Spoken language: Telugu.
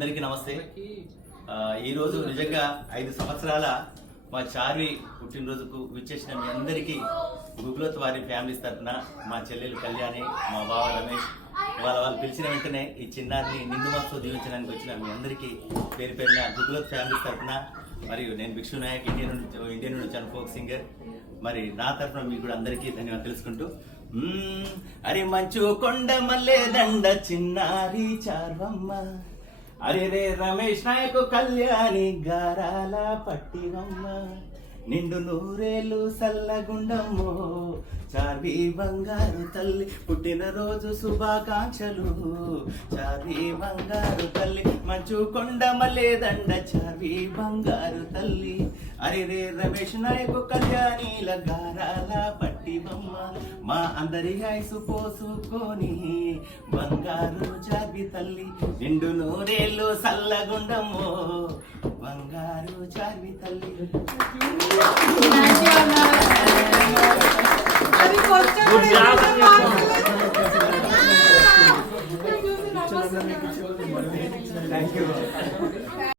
అందరికీ నమస్తే. ఈరోజు నిజంగా 5 సంవత్సరాల మా చార్వి పుట్టినరోజుకు విచ్చేసిన మీ అందరికీ గుగ్లోత్ వారి ఫ్యామిలీస్ తరఫున మా చెల్లెలు కళ్యాణి, మా బావ రమేష్, వాళ్ళు పిలిచిన వెంటనే ఈ చిన్నారిని నిండు మనసుతో దీవించడానికి వచ్చిన మీ అందరికీ పేరు పేరున గుగ్లోత్ ఫ్యామిలీస్ తరఫున మరియు నేను భిక్షు నాయక్ ఇండియన్ నుండి వచ్చాను, ఫోక్ సింగర్. మరి నా తరఫున మీకు కూడా అందరికీ ధన్యవాదాలు తెలుసుకుంటూ, అరే మంచు కొండ మల్లె దండ చిన్నారి చార్వమ్మ, అరే రే రమేష్ నాయకు కళ్యాణి గారాల పట్టివమ్మ, నిండు నూరేళ్ళు సల్లగుండమ్మో చార్వి బంగారు తల్లి, పుట్టినరోజు శుభాకాంక్షలు చార్వి బంగారు తల్లి, మంచు కొండ మల్లె దండ చార్వి బంగారు తల్లి, అరే రే రమేష్ నాయకు కళ్యాణిల గారాల పట్టివమ్మ, మా అందరి ఆయుసు పోసుకొని బంగారు చార్వి తల్లి, నిండు నూరేళ్ళు సల్లగుండమ్మో బంగారు చార్వి తల్లి. Thank you.